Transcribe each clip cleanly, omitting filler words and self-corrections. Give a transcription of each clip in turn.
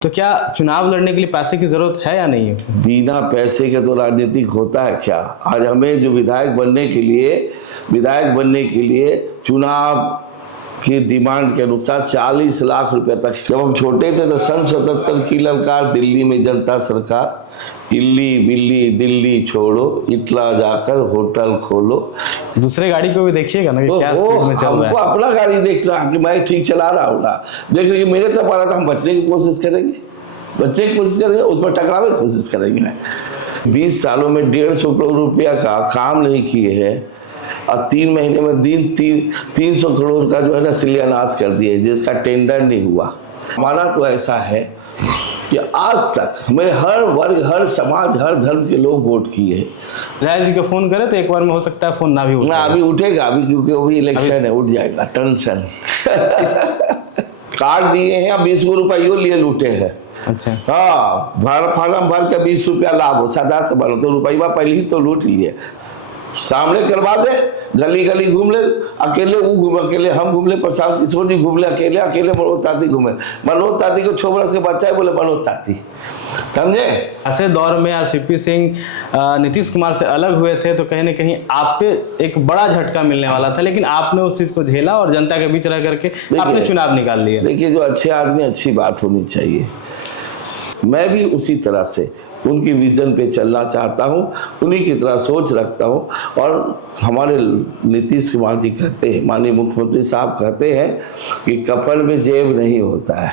तो क्या चुनाव लड़ने के लिए पैसे की जरूरत है या नहीं है? बिना पैसे के तो राजनीतिक होता है क्या। आज हमें जो विधायक बनने के लिए चुनाव की डिमांड के अनुसार 40 लाख रुपए तक। जब हम छोटे थे तो सन 77 की ललकार दिल्ली में जनता सरकार, इल्ली बिल्ली दिल्ली छोड़ो, इटला जाकर होटल खोलो। दूसरे गाड़ी को भी देखिएगा ना कि क्या स्पीड में चल रहा है। हमको अपना गाड़ी देखना कि मैं ठीक चला रहा हूँ ना, देख रहे कि मेरे तरफ आ रहा था, हम बचने की कोशिश करेंगे, उस पर टकराने की कोशिश करेंगे। 20 सालों में 150 करोड़ रुपया का काम नहीं किए हैं और 3 महीने में 300 करोड़ का जो है ना शिलान्यास कर दिए, जिसका टेंडर नहीं हुआ। हमारा तो ऐसा है कि आज तक हमें हर वर्ग, हर समाज, हर धर्म के लोग वोट किए हैं। विधायक जी को फोन करे तो एक बार में हो सकता है फोन ना भी उठे। ना अभी उठेगा, अभी क्योंकि अभी इलेक्शन है, उठ जाएगा टेंशन। कार्ड दिए हैं या 20 रुपये लिए लूटे हैं। अच्छा हाँ, फार्म भर के 20 रुपया लाभ हो, सादा से भरो तो रुपया पहले ही तो लूट लिए। सामने करवा दे, गली गली घूम ले, अकेले वो घूमे, अकेले हम घूम ले, प्रशांत किशोर जी घूम ले अकेले मनोज ताती घूमे। मनोज ताती को 6 वर्ष के बच्चा है, बोले मनोज ताती, समझे। ऐसे दौर में आरसीपी सिंह नीतीश कुमार से अलग हुए थे तो कहीं ना कहीं आप पे एक बड़ा झटका मिलने वाला था, लेकिन आपने उस चीज को झेला और जनता के बीच रह करके आपने चुनाव निकाल लिया। देखिए, जो अच्छे आदमी, अच्छी बात होनी चाहिए। मैं भी उसी तरह से उनकी विजन पे चलना चाहता हूँ, उन्हीं की तरह सोच रखता हूँ। और हमारे नीतीश कुमार जी कहते हैं, माननीय मुख्यमंत्री साहब कहते हैं कि कफन में जेब नहीं होता है।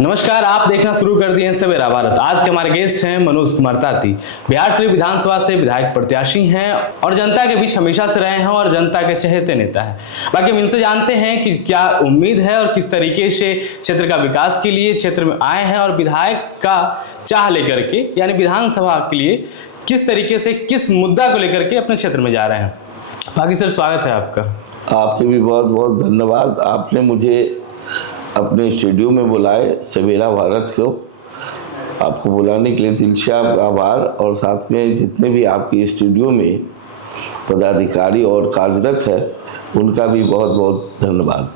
नमस्कार, आप देखना शुरू कर दिए हैं सवेरा भारत। आज के हमारे गेस्ट हैं मनोज कुमार ताती। बिहार शरीफ विधानसभा से विधायक प्रत्याशी हैं और जनता के बीच हमेशा से रहे हैं और जनता के चहेते नेता हैं। बाकी हम इनसे जानते हैं कि क्या उम्मीद है और किस तरीके से क्षेत्र का विकास के लिए क्षेत्र में आए हैं और विधायक का चाह लेकर के, यानी विधानसभा के लिए किस तरीके से, किस मुद्दा को लेकर के अपने क्षेत्र में जा रहे हैं। बाकी सर, स्वागत है आपका। आपके भी बहुत बहुत धन्यवाद। आपने मुझे अपने स्टूडियो में बुलाए, सवेरा भारत को, आपको बुलाने के लिए दिल से आभार। और साथ में जितने भी आपके स्टूडियो में पदाधिकारी और कार्यरत है, उनका भी बहुत बहुत धन्यवाद।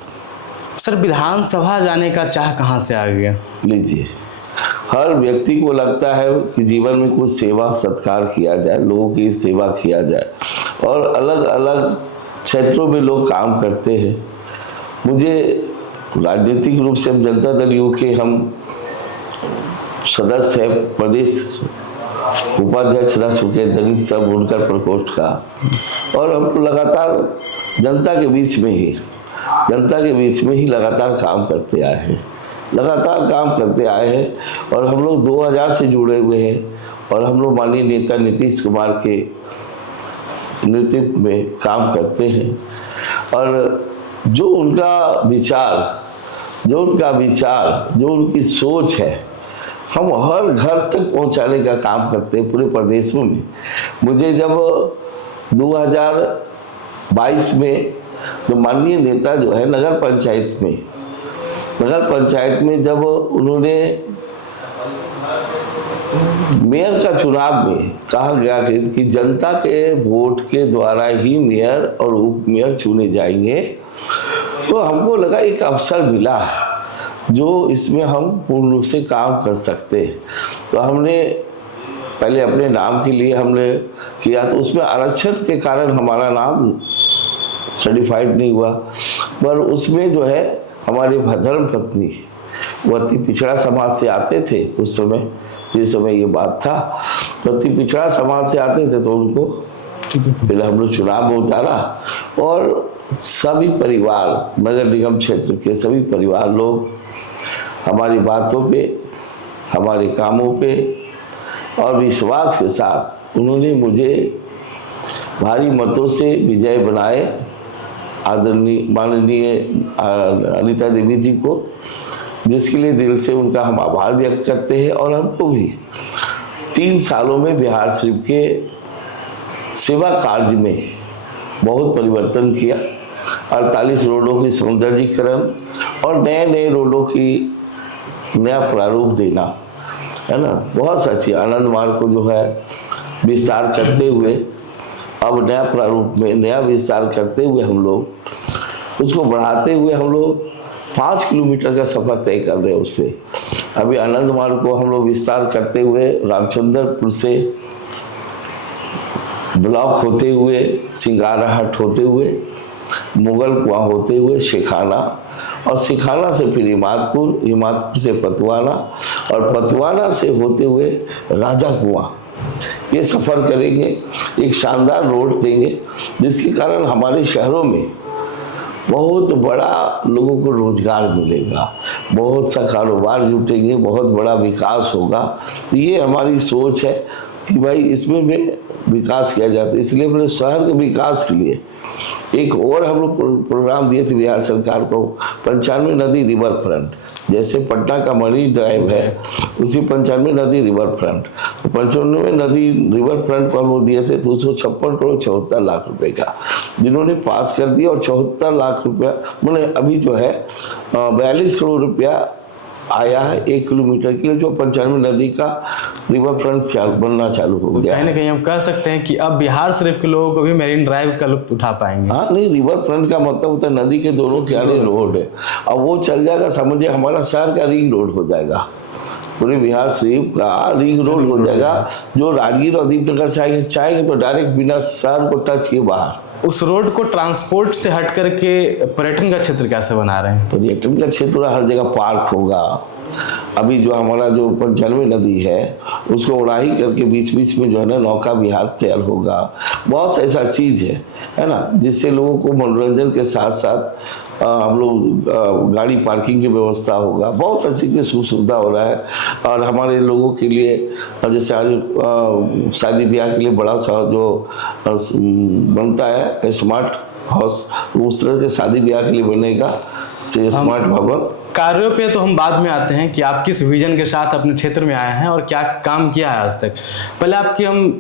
सर, विधानसभा जाने का चाह कहाँ से आ गया? लीजिए, हर व्यक्ति को लगता है कि जीवन में कुछ सेवा सत्कार किया जाए, लोगों की सेवा किया जाए, और अलग अलग क्षेत्रों में लोग काम करते हैं। मुझे राजनीतिक रूप से हम जनता दल यू के हम सदस्य है, प्रदेश उपाध्यक्ष रह चुके दलित सब उनकर प्रकोष्ठ का, और हम लगातार जनता के बीच में ही लगातार काम करते आए हैं। और हम लोग 2000 से जुड़े हुए हैं और हम लोग माननीय नेता नीतीश कुमार के नेतृत्व में काम करते हैं। और जो उनका विचार, जो उनकी सोच है, हम हर घर तक पहुंचाने का काम करते हैं पूरे प्रदेशों में। मुझे जब 2022 में जो माननीय नेता जो है नगर पंचायत में जब उन्होंने मेयर का चुनाव में कहा गया कि जनता के वोट के द्वारा ही मेयर और उप मेयर चुने जाएंगे, तो हमको लगा एक अवसर मिला जो इसमें हम पूर्ण रूप से काम कर सकते हैं। तो हमने पहले अपने नाम के लिए हमने किया, तो उसमें आरक्षण के कारण हमारा नाम सर्टिफाइड नहीं हुआ। पर उसमें जो है हमारी धर्म पत्नी, वो अति पिछड़ा समाज से आते थे उस समय, जिस समय ये बात था, तो अति पिछड़ा समाज से आते थे, तो उनको पहले हम लोग चुनाव में उतारा। और सभी परिवार, नगर निगम क्षेत्र के सभी परिवार लोग हमारी बातों पे, हमारे कामों पे और विश्वास के साथ उन्होंने मुझे भारी मतों से विजय बनाए, आदरणीय माननीय अनिता देवी जी को, जिसके लिए दिल से उनका हम आभार व्यक्त करते हैं। और हमको भी 3 सालों में बिहार शरीफ के सेवा कार्य में बहुत परिवर्तन किया। 48 रोडों की सौंदर्यीकरण और नए रोडों की नया प्रारूप देना, है ना। बहुत सच्ची आनंद मार्ग को जो है विस्तार करते हुए, अब नया प्रारूप में नया विस्तार करते हुए हम लोग उसको बढ़ाते हुए हम लोग 5 किलोमीटर का सफर तय कर रहे हैं उस पर। अभी आनंद मार्ग को हम लोग विस्तार करते हुए रामचंद्रपुर से ब्लॉक होते हुए, सिंगाराहट होते हुए, मुगल कुआं होते हुए शेखाना, और शेखाना से फिर हिमादपुर, हिमादपुर से पतवाना, और पतवाना से होते हुए राजा कुआं, ये सफ़र करेंगे। एक शानदार रोड देंगे जिसके कारण हमारे शहरों में बहुत बड़ा लोगों को रोजगार मिलेगा, बहुत सा कारोबार जुटेंगे, बहुत बड़ा विकास होगा। तो ये हमारी सोच है कि भाई इसमें भी विकास किया जाता है। इसलिए अपने शहर के विकास के लिए एक और हम लोग प्रोग्राम दिए थे बिहार सरकार को, 95 नदी रिवर फ्रंट। जैसे पटना का मरीन ड्राइव है, उसी 95 नदी रिवर फ्रंट, तो 95 नदी रिवर फ्रंट को हम लोग दिए थे 256 करोड़ 74 लाख रुपए का, जिन्होंने पास कर दिया। और 74 लाख रुपया मैंने अभी जो है 42 करोड़ रुपया आया है 1 किलोमीटर के लिए, जो 95 नदी का रिवर फ्रंट बनना चालू हो गया। कहीं ना कहीं हम कह सकते हैं कि अब बिहार शरीफ के लोगों को भी मेरीन ड्राइव का लुत्फ उठा पाएंगे। हाँ, नहीं, रिवर फ्रंट का मतलब होता है नदी के दोनों किनारे रोड है, अब वो चल जाएगा, समझिए हमारा शहर का रिंग रोड हो जाएगा, पूरे बिहार शरीफ का रिंग रोड हो जाएगा। जो राजगीर और दीपनगर से चाहेंगे तो डायरेक्ट बिना शहर को टच किए बाहर। उस रोड को ट्रांसपोर्ट से हट करके पर्यटन का क्षेत्र कैसे बना रहे हैं? पर्यटन का क्षेत्र हर जगह पार्क होगा। अभी जो हमारा जो 95 नदी है उसको उड़ाही करके बीच बीच में जो है ना नौका विहार तैयार होगा। बहुत ऐसा चीज़ है ना, जिससे लोगों को मनोरंजन के साथ साथ हम लोग गाड़ी पार्किंग की व्यवस्था होगा। बहुत सा चीज़ की सुख सुविधा हो रहा है। और हमारे लोगों के लिए जैसे आज शादी ब्याह के लिए बड़ा सा जो बनता है स्मार्ट हाउस, उस तरह से शादी ब्याह के लिए बनेगा स्मार्ट भवन। कार्यों पे तो हम बाद में आते हैं कि आप किस विजन के साथ अपने क्षेत्र में आए हैं और क्या काम किया है आज तक। पहले आपकी हम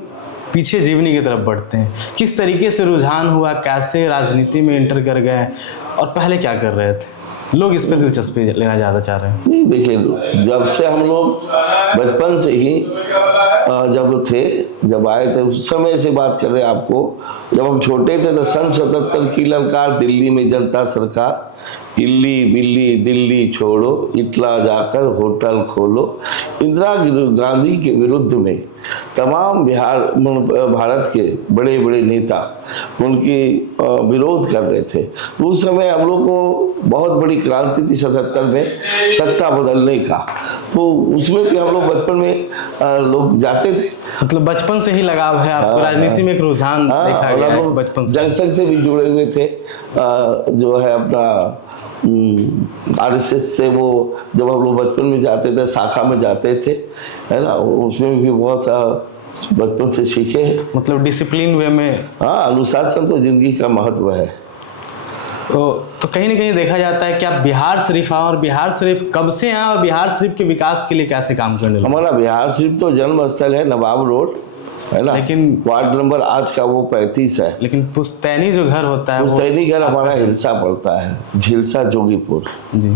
पीछे जीवनी की तरफ बढ़ते हैं। किस तरीके से रुझान हुआ, कैसे राजनीति में एंटर कर गए और पहले क्या कर रहे थे? लोग इस पर दिलचस्पी लेना ज़्यादा चाह रहे हैं। नहीं, देखिए, जब से हम लोग बचपन से ही जब आए थे उस समय से बात कर रहे हैं आपको। जब हम छोटे थे तो सन 77 की ललकार, दिल्ली में जनता सरकार, इल्ली बिल्ली दिल्ली छोड़ो, इटला जाकर होटल खोलो। इंदिरा गांधी के विरुद्ध में तमाम भारत के बड़े बड़े नेता उनकी विरोध कर रहे थे। तो उस समय हम लोग को बहुत बड़ी क्रांति थी 77 में सत्ता बदलने का। तो उसमें भी हम लोग बचपन में लोग जाते थे। मतलब बचपन से ही लगाव है आपको, राजनीति में एक रुझान देखा गया है बचपन से। जंक्शन से भी जुड़े हुए थे, जो है अपना आरएसएस से। वो जब हम लोग बचपन में जाते थे, शाखा में जाते थे, है ना, उसमें भी बहुत बचपन से सीखे। मतलब डिसिप्लिन वे में। हाँ, अनुशासन तो जिंदगी का महत्व है। तो कहीं ना कहीं देखा जाता है कि आप बिहार शरीफ आए, और बिहार शरीफ कब से हैं और बिहार शरीफ के विकास के लिए कैसे काम करने लगे? हमारा बिहार शरीफ तो जन्म स्थल है नवाब रोड, है ना, लेकिन वार्ड नंबर आज का वो 35 है। लेकिन पुश्तैनी जो घर होता है, पुश्तैनी घर हमारा हिलसा पड़ता है, झिलसा जोगीपुर जी।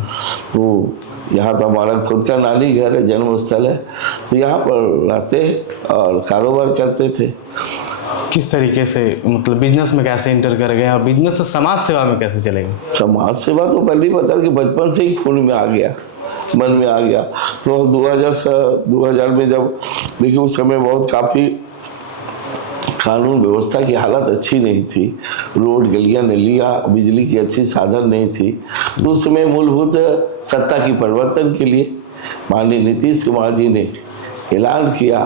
तो यहाँ तो हमारा खुद का नानी घर है, जन्म स्थल है। तो यहाँ पर रहते और कारोबार करते थे। किस तरीके से, मतलब बिजनेस में कैसे इंटर कर गए और बिजनेस से समाज सेवा में कैसे चले गए? समाज सेवा तो पहले ही बता कि बचपन से ही खून में आ गया, मन में आ गया। तो 2000 में जब देखिए उस समय बहुत काफ़ी कानून व्यवस्था की हालत अच्छी नहीं थी, रोड गलियां नलियां बिजली की अच्छी साधन नहीं थी। तो उस समय मूलभूत सत्ता की परिवर्तन के लिए माननीय नीतीश कुमार जी ने ऐलान किया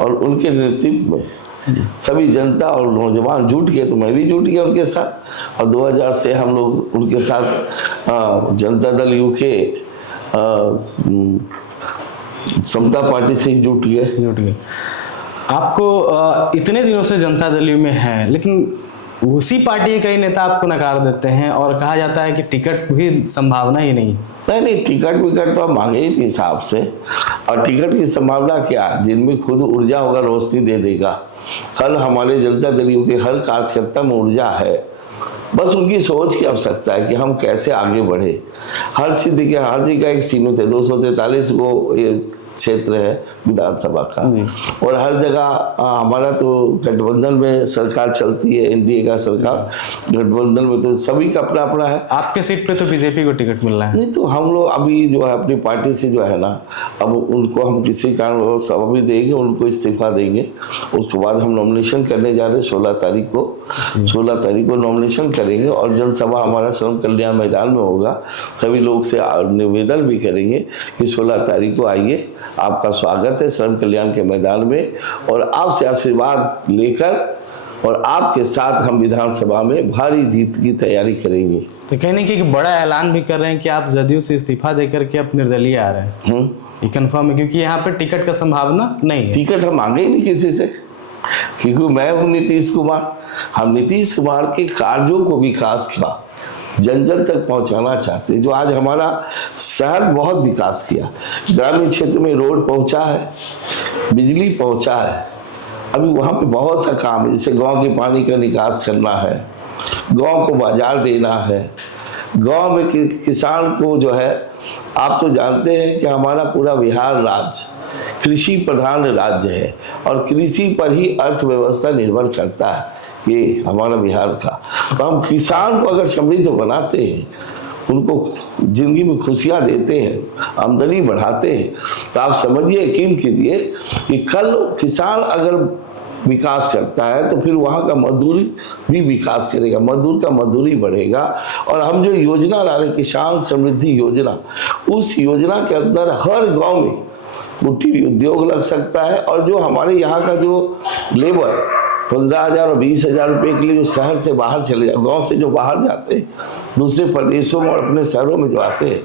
और उनके नेतृत्व में सभी जनता और नौजवान जुट गए। तो मैं भी जुट गया उनके साथ, और 2000 से हम लोग उनके साथ जनता दल यूके समता पार्टी से ही जुट गए। आपको इतने दिनों से जनता दल में है, लेकिन उसी पार्टी के कई नेता आपको नकार देते हैं और कहा जाता है कि टिकट भी संभावना ही नहीं। नहीं, टिकट विकट तो हम मांगे ही नहीं हिसाब से। और टिकट की संभावना क्या, जिनमें खुद ऊर्जा होगा रोशनी दे देगा। हर हमारे जनता दलियों के हर कार्यकर्ता में ऊर्जा है, बस उनकी सोच की आवश्यकता है कि हम कैसे आगे बढ़े। हर चीज़ देखिए, हर चीज़ का एक सीमित है। 243 को क्षेत्र है विधानसभा का, और हर जगह हमारा तो गठबंधन में सरकार चलती है, एनडीए का सरकार, गठबंधन में तो सभी का अपना अपना है। आपके सीट पे तो बीजेपी को टिकट मिल रहा है। नहीं तो हम लोग अभी जो है अपनी पार्टी से जो है ना, अब उनको हम किसी कारण सब भी देंगे, उनको इस्तीफा देंगे, उसके बाद हम नॉमिनेशन करने जा रहे हैं 16 तारीख को। 16 तारीख को नॉमिनेशन करेंगे और जनसभा हमारा श्रम कल्याण मैदान में होगा। सभी लोग से निवेदन भी करेंगे कि 16 तारीख को आइए, आपका स्वागत है श्रम कल्याण के मैदान में, और आपसे आशीर्वाद लेकर और आपके साथ हम विधानसभा में भारी जीत की तैयारी करेंगे। तो कहने की बड़ा ऐलान भी कर रहे हैं कि आप जदयू से इस्तीफा देकर के अब निर्दलीय आ रहे हैं। ये कंफर्म है? क्योंकि यहाँ पे टिकट का संभावना नहीं है। टिकट हम मांगे ही नहीं किसी से, क्योंकि मैं हूँ नीतीश कुमार। हम नीतीश कुमार के कार्यों को विकास का जन जन तक पहुंचाना चाहते हैं। जो आज हमारा शहर बहुत विकास किया, ग्रामीण क्षेत्र में रोड पहुंचा है, बिजली पहुंचा है, अभी वहाँ पे बहुत सा काम है, जैसे गांव के पानी का निकास करना है, गांव को बाजार देना है, गांव में किसान को जो है, आप तो जानते हैं कि हमारा पूरा बिहार राज्य कृषि प्रधान राज्य है और कृषि पर ही अर्थव्यवस्था निर्भर करता है ये हमारा बिहार का। तो हम किसान को अगर समृद्ध बनाते हैं, उनको जिंदगी में खुशियां देते हैं, आमदनी बढ़ाते हैं, तो आप समझिए, यकीन कीजिए कि कल किसान अगर विकास करता है तो फिर वहाँ का मजदूर भी विकास करेगा, मजदूर का मजदूरी बढ़ेगा। और हम जो योजना ला रहे किसान समृद्धि योजना, उस योजना के अंदर हर गांव में कुटीर उद्योग लग सकता है, और जो हमारे यहाँ का जो लेबर 15,000 और 20,000 रुपये के लिए जो शहर से बाहर चले जाते, गांव से जो बाहर जाते हैं दूसरे प्रदेशों में और अपने शहरों में जो आते हैं,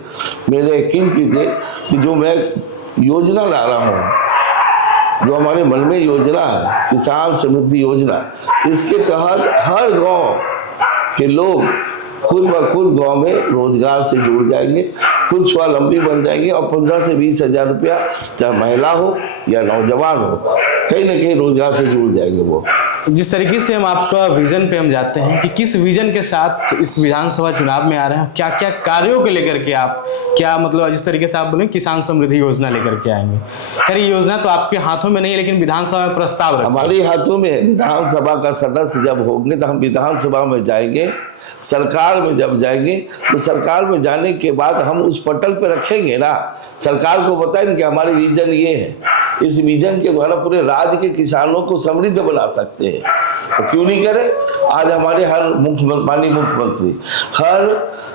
मेरे यकीन कीजिए कि जो मैं योजना ला रहा हूँ, जो हमारे मन में योजना है किसान समृद्धि योजना, इसके तहत हर गांव के लोग खुद ब खुद गांव में रोजगार से जुड़ जाएंगे, खुद स्वावलंबी बन जाएंगे, और 15 से 20,000 रुपया चाहे महिला हो या नौजवान हो, कहीं ना कहीं रोजगार से जुड़ जाएंगे वो। जिस तरीके से हम आपका विजन पे हम जाते हैं कि किस विजन के साथ इस विधानसभा चुनाव में आ रहे हैं, क्या क्या कार्यों को लेकर के आप, क्या मतलब जिस तरीके से आप बोले किसान समृद्धि योजना लेकर के आएंगे, खैर ये योजना तो आपके हाथों में नहीं है, लेकिन विधानसभा में प्रस्ताव हमारे हाथों में है। विधानसभा का सदस्य जब होंगे तो हम विधानसभा में जाएंगे, सरकार में जब जाएंगे तो सरकार में जाने के बाद हम उस पटल पे रखेंगे ना, सरकार को बताएंगे कि हमारी विजन ये है, इस विजन के द्वारा पूरे राज्य के किसानों को समृद्ध बना सकते हैं। तो क्यों नहीं करें? आज हमारे हर माननीय मुख्यमंत्री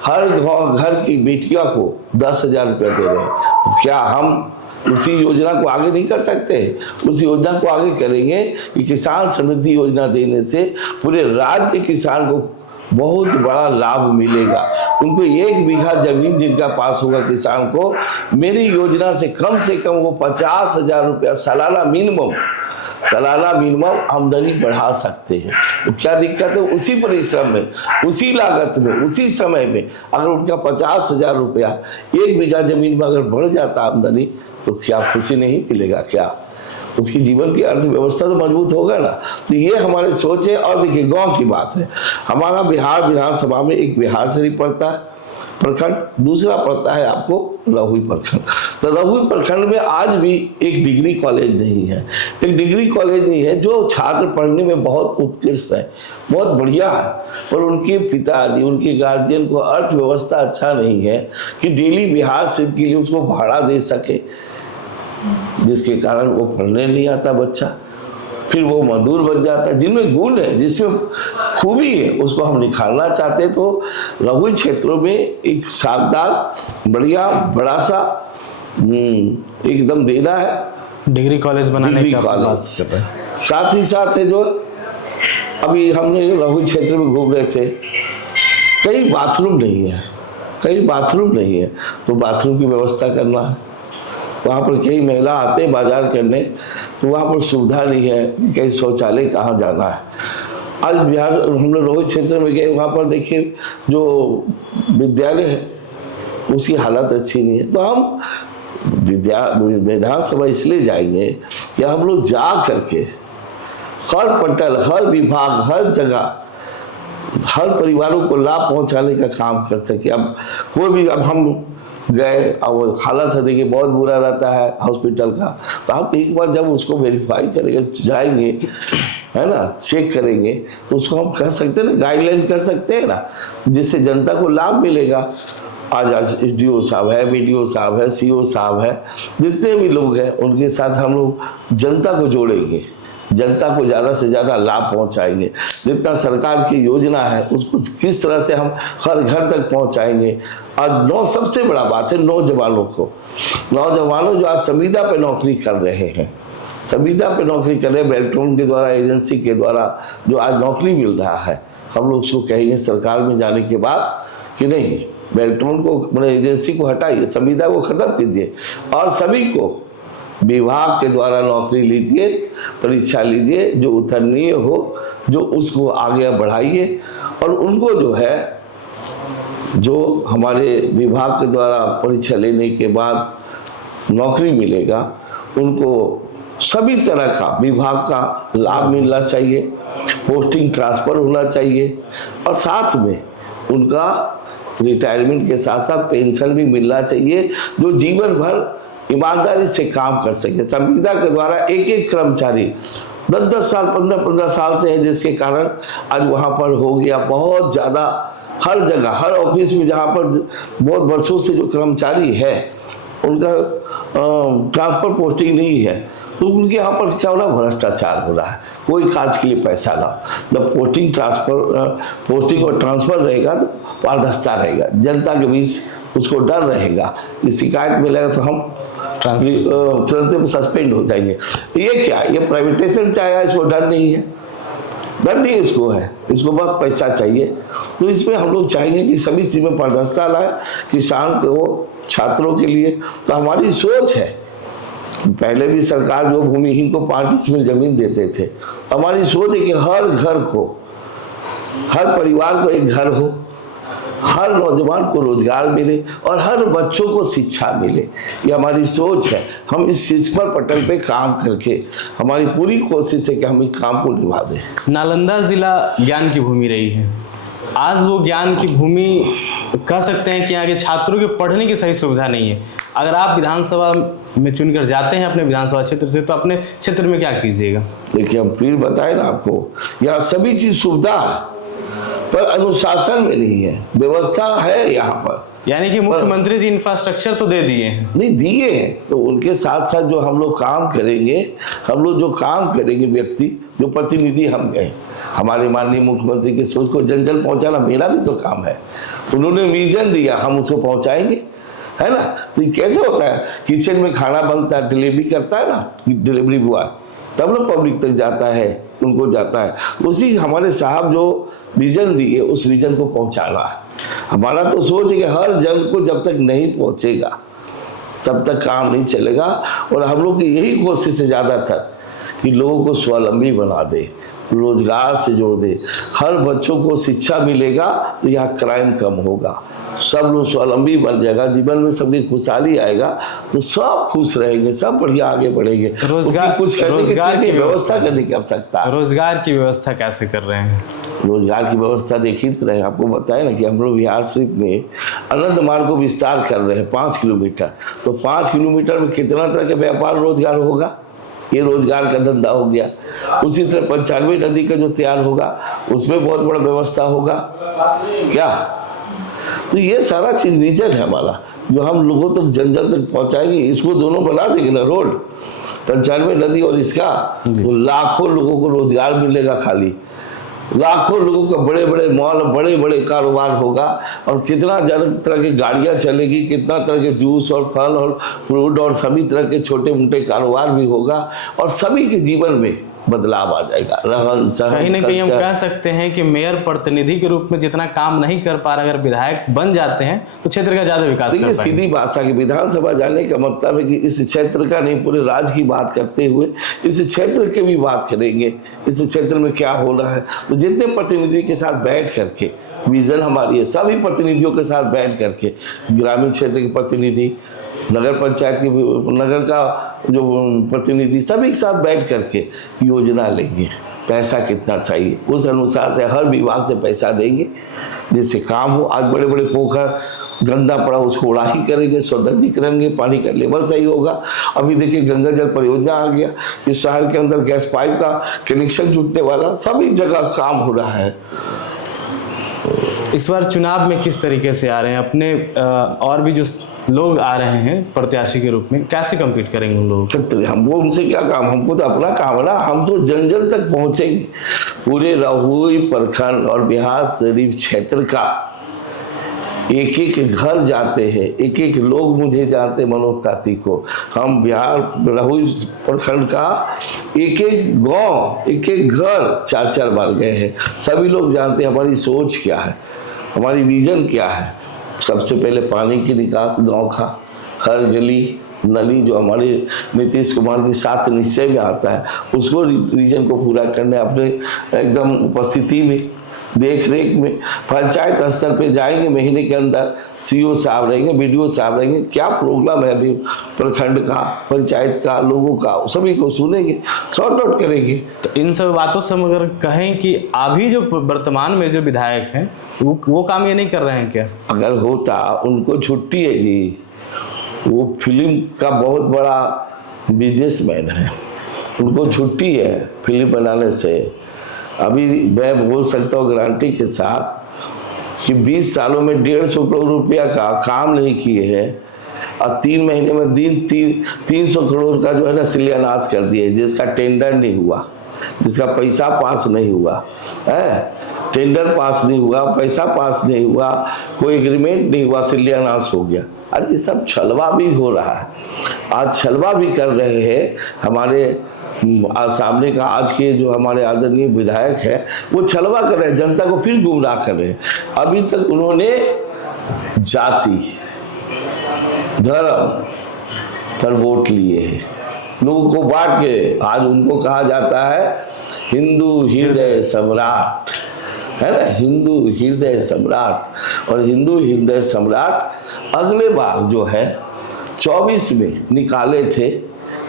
हर घर की बेटियों को 10,000 रुपया दे रहे हैं। क्या हम उसी योजना को आगे नहीं कर सकते? उस योजना को आगे करेंगे कि किसान समृद्धि योजना देने से पूरे राज्य के किसान को बहुत बड़ा लाभ मिलेगा। उनको 1 बीघा जमीन जिनका पास होगा किसान को, मेरी योजना से कम वो 50,000 रुपया सालाना मिनिमम आमदनी बढ़ा सकते हैं। तो क्या दिक्कत है? उसी परिश्रम में, उसी लागत में, उसी समय में अगर उनका 50,000 रुपया 1 बीघा जमीन में अगर बढ़ जाता आमदनी, तो क्या खुशी नहीं मिलेगा? क्या उसकी जीवन की अर्थव्यवस्था तो मजबूत होगा ना। तो ये हमारे सोच है। और देखिए, गांव की बात है, हमारा बिहार विधानसभा में एक बिहार शरीफ पड़ता है प्रखंड, दूसरा पड़ता है आपको रहुई प्रखंड। तो रहुई प्रखंड में आज भी एक डिग्री कॉलेज नहीं है, एक डिग्री कॉलेज नहीं है जो छात्र पढ़ने में बहुत उत्कृष्ट है, बहुत बढ़िया है, पर उनके पिताजी, उनके गार्जियन को अर्थव्यवस्था अच्छा नहीं है कि डेली बिहार शरीफ के लिए उसको भाड़ा दे सके, जिसके कारण वो पढ़ने नहीं आता बच्चा, फिर वो मजदूर बन जाता है। जिनमें गुण है, जिसमें खूबी है, उसको हम निखारना चाहते हैं। तो रहुई क्षेत्रों में एक शानदार बढ़िया बड़ा सा एकदम देना है डिग्री कॉलेज बनाने का कॉलेज। साथ ही साथ है जो अभी हमने रहुई क्षेत्र में घूम रहे थे, कई बाथरूम नहीं है, तो बाथरूम की व्यवस्था करना है। वहाँ पर कई महिला आते हैं बाजार करने, तो वहाँ पर सुविधा नहीं है कि कहीं शौचालय कहाँ जाना है। आज बिहार हम लोग रोहित क्षेत्र में गए, वहाँ पर देखिए जो विद्यालय है उसकी हालत अच्छी नहीं है। तो हम विधानसभा इसलिए जाएंगे कि हम लोग जा करके हर पटल, हर विभाग, हर जगह, हर परिवारों को लाभ पहुंचाने का काम कर सके। अब कोई भी, अब हम गए, अब हालत है देखिए बहुत बुरा रहता है हॉस्पिटल का, तो आप एक बार जब उसको वेरीफाई करेंगे, जाएंगे, है ना, चेक करेंगे, तो उसको हम कह सकते हैं ना, गाइडलाइन कर सकते हैं ना, जिससे जनता को लाभ मिलेगा। आज SDO साहब है, BDO साहब है, CO साहब है, जितने भी लोग हैं उनके साथ हम लोग जनता को जोड़ेंगे, जनता को ज़्यादा से ज़्यादा लाभ पहुंचाएंगे। जितना सरकार की योजना है उसको किस तरह से हम हर घर तक पहुंचाएंगे। और सबसे बड़ा बात है नौजवानों को, नौजवानों जो आज संविदा पे नौकरी कर रहे हैं, संविदा पे नौकरी कर रहे हैं, बेल्ट्रॉन के द्वारा, एजेंसी के द्वारा जो आज नौकरी मिल रहा है, हम लोग उसको कहेंगे सरकार में जाने के बाद कि नहीं, बेल्ट्रॉन को, मतलब एजेंसी को हटाइए, संविदा को खत्म कीजिए और सभी को विभाग के द्वारा नौकरी लीजिए, परीक्षा लीजिए, जो उतरनीय हो, जो उसको आगे बढ़ाइए। और उनको जो है, जो हमारे विभाग के द्वारा परीक्षा लेने के बाद नौकरी मिलेगा, उनको सभी तरह का विभाग का लाभ मिलना चाहिए, पोस्टिंग ट्रांसफर होना चाहिए और साथ में उनका रिटायरमेंट के साथ साथ पेंशन भी मिलना चाहिए, जो जीवन भर ईमानदारी से काम कर सके। संविदा के द्वारा एक एक कर्मचारी 10-10 साल, 15-15 साल से है, जिसके कारण आज वहाँ पर हो गया बहुत ज़्यादा, हर जगह, हर ऑफिस में जहाँ पर बहुत वर्षों से जो कर्मचारी है उनका ट्रांसफर पोस्टिंग नहीं है, तो उनके यहाँ पर क्या हो रहा है, भ्रष्टाचार हो रहा है, कोई काज के लिए पैसा ना। जब पोस्टिंग और ट्रांसफर रहेगा तो पारदर्शिता रहेगा, जनता के बीच उसको डर रहेगा कि शिकायत मिलेगा तो हम तुरंत सस्पेंड हो जाएंगे। ये क्या, ये प्राइवेटाइजेशन चाहे, इसको डर नहीं है, डर नहीं इसको है, इसको बस पैसा चाहिए। तो इसमें हम लोग चाहेंगे कि सभी चीज़ में पारदर्शिता लाए, किसान को, छात्रों के लिए। तो हमारी सोच है, पहले भी सरकार जो भूमिहीन को 5 डिसमिल जमीन देते थे, हमारी सोच है कि हर घर को, हर परिवार को एक घर हो, हर नौजवान को रोजगार मिले और हर बच्चों को शिक्षा मिले। ये हमारी सोच है। हम इस चीज पर पटल पे काम करके, हमारी पूरी कोशिश है कि हम इस काम को निभा दें। नालंदा जिला ज्ञान की भूमि रही है, आज वो ज्ञान की भूमि कह सकते हैं कि यहाँ के छात्रों के पढ़ने की सही सुविधा नहीं है। अगर आप विधानसभा में चुनकर जाते हैं अपने विधानसभा क्षेत्र से, तो अपने क्षेत्र में क्या कीजिएगा? देखिए, हम फिर बताए ना आपको, यहाँ सभी चीज सुविधा है पर अनुशासन में नहीं है, व्यवस्था है यहाँ पर। यानी कि मुख्यमंत्री जी इंफ्रास्ट्रक्चर तो दे दिए हैं, नहीं दिए हैं, तो उनके साथ साथ जो हम लोग काम करेंगे, हम लोग जो काम करेंगे, व्यक्ति जो प्रतिनिधि हम गए, हमारे माननीय मुख्यमंत्री की सोच को जन जन पहुंचाना मेरा भी तो काम है। उन्होंने विजन दिया, हम उसको पहुंचाएंगे, है ना। तो कैसे होता है, किचन में खाना बनता है, डिलीवरी करता है ना डिलीवरी बॉय, तब लोग पब्लिक तक जाता है, उनको जाता है। उसी हमारे साहब जो विजन दिए, उस विजन को पहुंचाना है। हमारा तो सोच है कि हर जन को जब तक नहीं पहुंचेगा तब तक काम नहीं चलेगा। और हम लोग की यही कोशिश है ज़्यादातर कि लोगों को स्वावलंबी बना दे, रोजगार से जोड़ दे। हर बच्चों को शिक्षा मिलेगा तो यहाँ क्राइम कम होगा, सब लोग स्वावलंबी बन जाएगा, जीवन में सबकी खुशहाली आएगा, तो सब खुश रहेंगे, सब बढ़िया आगे बढ़ेंगे। रोजगार की व्यवस्था करने की आवश्यकता। रोजगार की व्यवस्था कैसे कर रहे हैं? रोजगार की व्यवस्था देखिए रहे, आपको बताया ना कि हम लोग बिहार शरीफ में अनंत मार्ग को विस्तार कर रहे हैं 5 किलोमीटर। तो 5 किलोमीटर में कितना तरह के व्यापार रोजगार होगा, ये रोजगार का धंधा हो गया। उसी तरह 95 नदी का जो तैयार होगा उसमें बहुत बड़ा व्यवस्था होगा क्या। तो ये सारा चीज विजन है हमारा, जो हम लोगों तक जन जन तक पहुंचाएंगे। इसको दोनों बना देंगे ना, रोड 95 नदी और इसका, तो लाखों लोगों को रोजगार मिलेगा, खाली लाखों लोगों का बड़े बड़े मॉल, बड़े बड़े कारोबार होगा। और कितना तरह की गाड़ियां चलेगी, कितना तरह के जूस और फल और फ्रूट और सभी तरह के छोटे मोटे कारोबार भी होगा, और सभी के जीवन में बदलाव आ जाएगा। रहन सहन, कहीं ना कहीं हम कह सकते हैं कि मेयर प्रतिनिधि के रूप में जितना काम नहीं कर पा रहे, अगर विधायक बन जाते हैं तो क्षेत्र का ज्यादा विकास कर पाएंगे। सीधी भाषा की विधानसभा जाने का मतलब है कि इस क्षेत्र का नहीं, पूरे राज्य की बात करते हुए इस क्षेत्र की भी बात करेंगे, इस क्षेत्र में क्या हो रहा है। तो जितने प्रतिनिधि के साथ बैठ करके, विजन हमारी है सभी प्रतिनिधियों के साथ बैठ करके, ग्रामीण क्षेत्र के प्रतिनिधि, नगर पंचायत की, नगर का जो प्रतिनिधि, सभी के साथ बैठ करके योजना लेंगे। पैसा कितना चाहिए, उस अनुसार से हर विभाग से पैसा देंगे जिससे काम हो। आज बड़े बड़े पोखर गंदा पड़ा उसको उड़ाही करेंगे, सौंदर्य करेंगे, पानी का लेवल सही होगा। अभी देखिए गंगा जल परियोजना आ गया, इस शहर के अंदर गैस पाइप का कनेक्शन जुटने वाला, सभी जगह काम हो रहा है। इस बार चुनाव में किस तरीके से आ रहे हैं अपने और भी जो लोग आ रहे हैं प्रत्याशी के रूप में, कैसे कम्पीट करेंगे उन लोगों को? हमको उनसे क्या काम, हमको तो अपना काम है ना, हम तो जन जन तक पहुंचेंगे। पूरे रहुई प्रखंड और बिहार शरीफ क्षेत्र का एक एक घर जाते हैं, एक एक लोग मुझे जानते मनोज ताती को। हम बिहार रहुई प्रखंड का एक एक गांव, एक एक घर 4-4 बार गए हैं। सभी लोग जानते हैं हमारी सोच क्या है, हमारी विजन क्या है। सबसे पहले पानी की निकास गांव का, हर गली नली जो हमारे नीतीश कुमार की 7 निश्चय में आता है, उसको रीजन को पूरा करने अपने एकदम उपस्थिति में, देख रेख में। पंचायत स्तर पे जाएंगे, महीने के अंदर सीओ साहब रहेंगे, बीडीओ साहब रहेंगे, क्या प्रोग्राम है अभी प्रखंड का, पंचायत का, लोगों का, सभी को सुनेंगे, सॉर्ट आउट करेंगे। तो इन सब बातों से हम अगर कहें कि अभी जो वर्तमान में जो विधायक हैं वो काम ये नहीं कर रहे हैं क्या? अगर होता, उनको छुट्टी है जी, वो फिल्म का बहुत बड़ा बिजनेसमैन है, उनको छुट्टी है फिल्म बनाने से। अभी मैं बोल सकता हूँ गारंटी के साथ कि 20 सालों में 150 करोड़ रुपया का काम नहीं किए हैं और 3 महीने में 300 करोड़ का जो है ना शिलान्यास कर दिए, जिसका टेंडर नहीं हुआ, जिसका पैसा पास नहीं हुआ है, टेंडर पास नहीं हुआ, पैसा पास नहीं हुआ, कोई एग्रीमेंट नहीं हुआ, शिलान्यास हो गया। अरे ये सब छलवा भी हो रहा है, आज छलवा भी कर रहे हैं हमारे सामने का। आज के जो हमारे आदरणीय विधायक है वो छलवा कर रहे हैं, जनता को फिर गुमराह कर रहे हैं। अभी तक उन्होंने जाति धर्म पर वोट लिए हैं, लोगों को बांट के। आज उनको कहा जाता है हिंदू हृदय सम्राट, है ना, हिंदू हृदय सम्राट। और हिंदू हृदय सम्राट अगले बार जो है 24 में निकाले थे,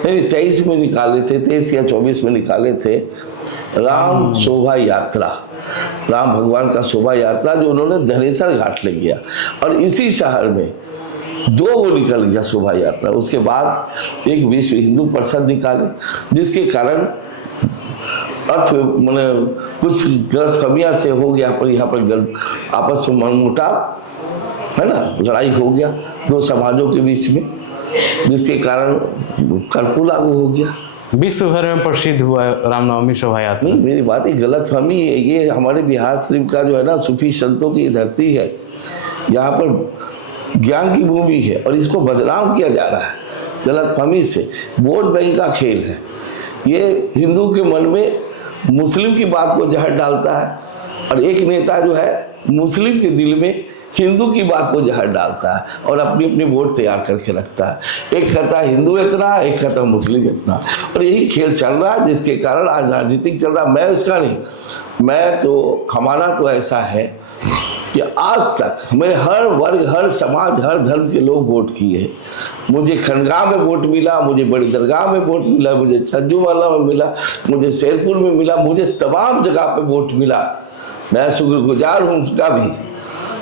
नहीं 23 में निकाले थे, 23 या 24 में निकाले थे, राम शोभा यात्रा, राम भगवान का शोभा यात्रा जो उन्होंने धनेसर घाट ले गया। और इसी शहर में 2 वो निकल गया शोभा यात्रा। उसके बाद एक विश्व हिंदू परिषद निकाले, जिसके कारण अर्थ मैंने कुछ गलतफहमियां से हो गया, पर यहाँ पर आपस में मनमुटाव, है ना, लड़ाई हो गया 2 समाजों के बीच में, जिसके कारण कर्फ्यू लागू हो गया। विश्व भर में प्रसिद्ध हुआ रामनवमी शोभा यात्रा। नहीं, मेरी बात एक गलतफहमी है, ये हमारे बिहार शरीफ का जो है ना सूफी संतों की धरती है, यहाँ पर ज्ञान की भूमि है और इसको बदनाम किया जा रहा है गलतफहमी से। वोट बैंक का खेल है ये, हिंदू के मन में मुस्लिम की बात को जहर डालता है और एक नेता जो है मुस्लिम के दिल में हिंदू की बात को जहर डालता है और अपनी अपनी वोट तैयार करके रखता है। एक कहता है हिंदू इतना, एक कहता है मुस्लिम इतना, और यही खेल चल रहा है, जिसके कारण आज राजनीतिक चल रहा है। मैं इसका नहीं, मैं तो, हमारा तो ऐसा है कि आज तक हमें हर वर्ग, हर समाज, हर धर्म के लोग वोट किए हैं। मुझे खनगाह में वोट मिला, मुझे बड़ी दरगाह में वोट मिला, मुझे छज्जूवाला में मिला, मुझे शेरपुर में मिला, मुझे तमाम जगह पे वोट मिला। मैं शुक्रगुजार हूँ उसका भी।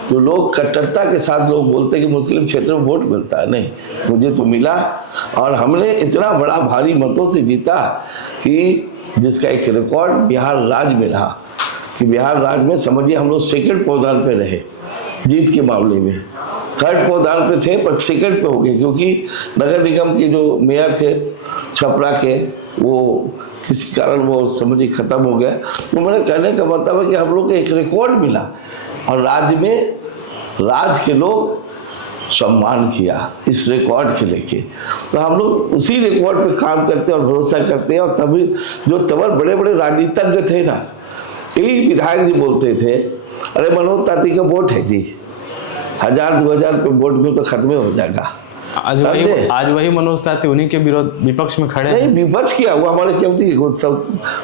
जो लोग कट्टरता के साथ लोग बोलते हैं कि मुस्लिम क्षेत्र में वोट मिलता है, नहीं, मुझे तो मिला और हमने इतना बड़ा भारी मतों से जीता कि जिसका एक रिकॉर्ड बिहार राज्य में रहा कि बिहार राज्य में समझिए हम लोग सेकंड पावदान पे रहे जीत के मामले में। थर्ड पावदान पे थे पर सेकंड पे हो गए, क्योंकि नगर निगम के जो मेयर थे छपरा के, वो किसी कारण वो समझिए खत्म हो गया। तो मेरे कहने का मतलब है कि हम लोग को एक रिकॉर्ड मिला और राज्य में राज्य के लोग सम्मान किया इस रिकॉर्ड के लेके। तो हम लोग उसी रिकॉर्ड पे काम करते हैं और भरोसा करते हैं। और तभी जो तब बड़े बड़े राजनीतिज्ञ थे ना, यही विधायक जी बोलते थे, अरे मनोज ताती का वोट है जी, 1000-2000 पे वोट में तो खत्म हो जाएगा। आज वही मनोज ताती उन्हीं के विरोध विपक्ष में खड़े नहीं, विपक्ष किया हुआ हमारे क्या होती है,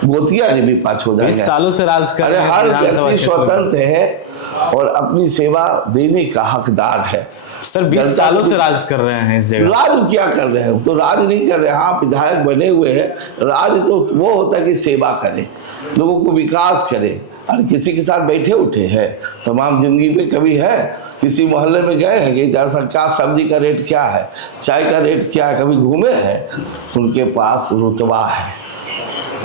गोतिया जी विपक्ष हो जाएगा। 20 सालों से राज कर रहे हैं। हर व्यक्ति स्वतंत्र है, और अपनी सेवा देने का हकदार है। सर 20 सालों से राज कर रहे हैं इस जगह। राज क्या कर रहे हैं? तो राज नहीं कर रहे। हाँ, विधायक बने हुए हैं। राज तो वो होता है कि सेवा करे, लोगों को विकास करे। और किसी के साथ बैठे उठे हैं तमाम जिंदगी पे? कभी है किसी मोहल्ले में गए हैं कि जैसा क्या सब्जी का रेट क्या है, चाय का रेट क्या है? कभी घूमे हैं? उनके पास रुतबा है,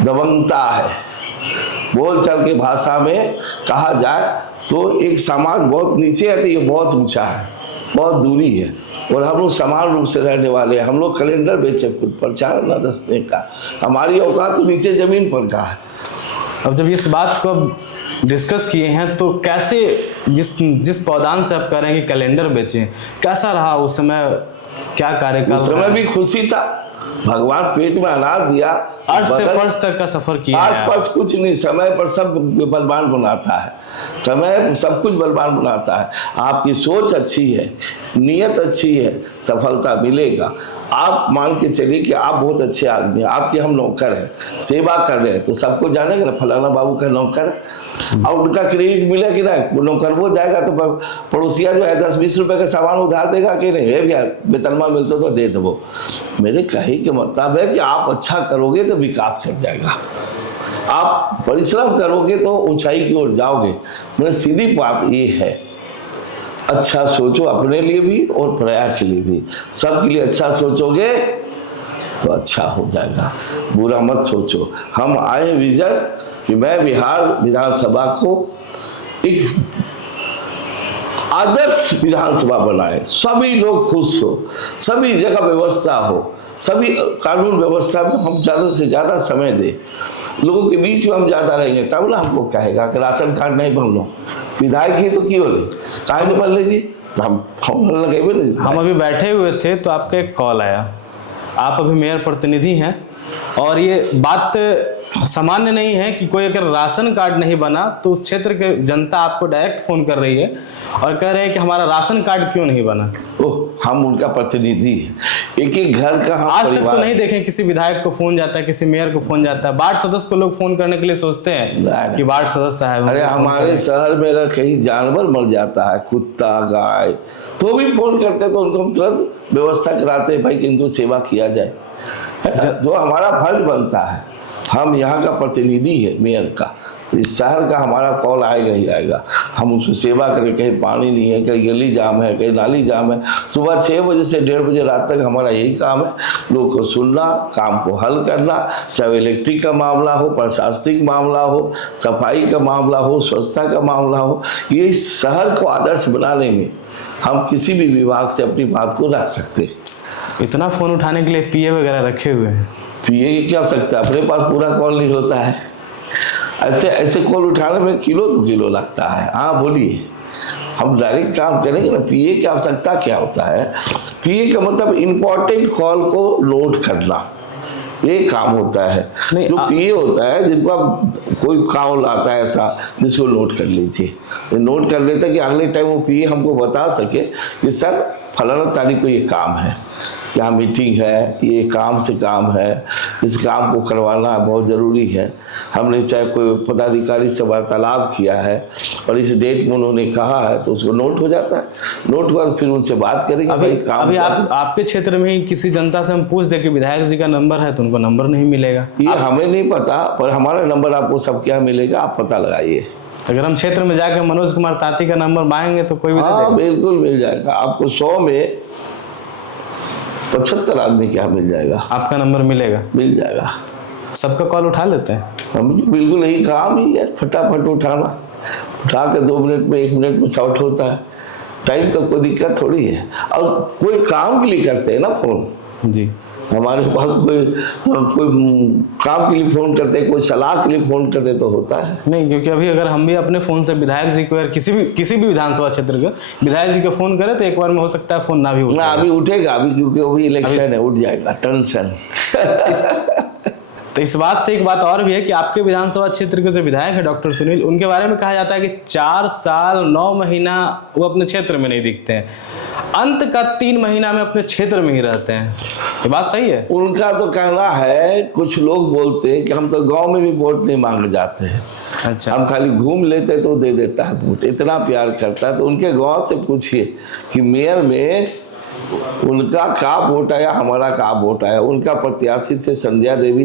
दबंगता है। बोल चाल के भाषा में कहा जाए तो एक समाज बहुत नीचे है तो ये बहुत ऊंचा है, बहुत दूरी है। और हम लोग समान रूप से रहने वाले हैं। हम लोग कैलेंडर बेचे खुद प्रचार न दसने का, हमारी औकात तो नीचे जमीन पर का है। अब जब इस बात को डिस्कस किए हैं तो कैसे, जिस पौधान से आप कह रहे हैं कि कैलेंडर बेचें, कैसा रहा उस समय? क्या कार्यकाल? उस समय भी खुशी था, भगवान पेट में अनाज दिया। अर्श से फर्श तक का सफर किया है। आज पर कुछ नहीं, समय पर सब बलवान बनाता है। समय सब कुछ बलवान बनाता है। आपकी सोच अच्छी है, नीयत अच्छी है, सफलता मिलेगा। आप मान के चलिए कि आप बहुत अच्छे आदमी हैं, आपके हम नौकर हैं, सेवा कर रहे हैं, तो सबको जानेगा ना फलाना बाबू का नौकर है। और उनका क्रेडिट मिले कि ना, नौकर वो जाएगा तो पड़ोसिया जो है 10-20 रुपए का सामान उधार देगा कि नहीं? है क्या वेतनमा मिलता तो दे दो। मेरे कहे के मतलब है कि आप अच्छा करोगे तो विकास कर जाएगा, आप परिश्रम करोगे तो ऊंचाई की ओर जाओगे। मेरी सीधी बात ये है, अच्छा सोचो अपने लिए भी और प्रयास के लिए भी। सबके लिए अच्छा सोचोगे तो अच्छा हो जाएगा, बुरा मत सोचो। हम आए विजन कि मैं बिहार विधानसभा को एक आदर्श विधानसभा बनाए, सभी लोग खुश हो, सभी जगह व्यवस्था हो, सभी कानून व्यवस्था में हम ज़्यादा से ज़्यादा समय दें, लोगों के बीच में हम ज़्यादा रहेंगे। तब ना हमको कहेगा कि राशन कार्ड नहीं बन लो, विधायक ही तो क्यों ले, काहे नहीं बन लीजिए? तो हम लगेबे नहीं। हम अभी बैठे हुए थे तो आपका एक कॉल आया। आप अभी मेयर प्रतिनिधि हैं और ये बात सामान्य नहीं है कि कोई अगर राशन कार्ड नहीं बना तो उस क्षेत्र के जनता आपको डायरेक्ट फोन कर रही है और कह रहे हैं कि हमारा राशन कार्ड क्यों नहीं बना। ओह, हम उनका प्रतिनिधि हैं, एक एक घर का हम आज तक तो नहीं देखे किसी विधायक को फोन जाता है, किसी मेयर को फोन जाता है। वार्ड सदस्य को लोग फोन करने के लिए सोचते हैं कि वार्ड सदस्य है। अरे हमारे शहर में अगर कहीं जानवर मर जाता है, कुत्ता गाय, तो भी फोन करते तो उनको हम तुरंत व्यवस्था कराते हैं भाई कि इनको सेवा किया जाए, जो हमारा फर्ज बनता है। हम यहाँ का प्रतिनिधि है मेयर का, तो इस शहर का हमारा कॉल आएगा ही आएगा। हम उसकी सेवा करें, कहीं पानी नहीं है, कहीं गली जाम है, कहीं नाली जाम है। सुबह 6 बजे से 1:30 बजे रात तक हमारा यही काम है, लोगों को सुनना, काम को हल करना, चाहे इलेक्ट्रिक का मामला हो, प्रशासनिक मामला हो, सफाई का मामला हो, स्वच्छता का मामला हो। ये इस शहर को आदर्श बनाने में हम किसी भी विभाग से अपनी बात को रख सकते। इतना फोन उठाने के लिए पीए वगैरह रखे हुए हैं? पीए क्या हो सकता है, अपने पास पूरा कॉल नहीं होता है। ऐसे कॉल उठाने में किलो तो किलो लगता है। हाँ बोलिए, हम डायरेक्ट काम करेंगे ना। पीए की आवश्यकता क्या होता है? पीए का मतलब इम्पोर्टेंट कॉल को नोट करना, ये काम होता है। जो पीए होता है, जिनको आप कोई काम लाता है ऐसा जिसको नोट कर लीजिए, नोट कर लेता है कि अगले टाइम वो पीए हमको बता सके कि सर फलाना तारीख को ये काम है, यहाँ मीटिंग है, ये काम से काम है, इस काम को करवाना बहुत ज़रूरी है। हमने चाहे कोई पदाधिकारी से वार्तालाप किया है और इस डेट में उन्होंने कहा है तो उसको नोट हो जाता है। नोट हुआ तो फिर उनसे बात करेंगे। अभी आपके क्षेत्र में ही किसी जनता से हम पूछ दे कि विधायक जी का नंबर है तो उनको नंबर नहीं मिलेगा। ये हमें नहीं पता, पर हमारा नंबर आपको सब क्या मिलेगा, आप पता लगाइए। अगर हम क्षेत्र में जाकर मनोज कुमार ताती का नंबर मांगेंगे तो कोई भी बिल्कुल मिल जाएगा आपको। 100 में 75 आदमी क्या मिल जाएगा, आपका नंबर मिलेगा, मिल जाएगा। सबका कॉल उठा लेते हैं हम तो बिल्कुल यही काम ही है, फटाफट उठाना, उठा के 2 मिनट में 1 मिनट में शॉर्ट होता है। टाइम का कोई दिक्कत थोड़ी है। और कोई काम के लिए करते हैं ना फोन जी, हमारे पास कोई काम के लिए फोन करते, कोई सलाह के लिए फोन करते तो होता है नहीं। क्योंकि अभी अगर हम भी अपने फोन से विधायक जी को या किसी भी विधानसभा क्षेत्र के विधायक जी को फोन करें तो एक बार में हो सकता है फोन ना भी उठे। अभी उठेगा, अभी क्योंकि अभी इलेक्शन है, उठ जाएगा टेंशन। तो इस बात से एक बात और भी है कि आपके विधानसभा क्षेत्र के जो विधायक है डॉक्टर सुनील, उनके बारे में कहा जाता है कि 4 साल 9 महीना वो अपने क्षेत्र में नहीं दिखते हैं। अंत का 3 महीना में अपने क्षेत्र में ही रहते हैं, ये बात सही है? उनका तो कहना है, कुछ लोग बोलते हैं कि हम तो गांव में भी वोट नहीं मांगे जाते हैं, अच्छा, हम खाली घूम लेते तो दे देता है वोट, इतना प्यार करता है। तो उनके गांव से पूछिए कि मेयर में उनका क्या वोट आया, हमारा क्या वोट आया। उनका प्रत्याशी थे संध्या देवी,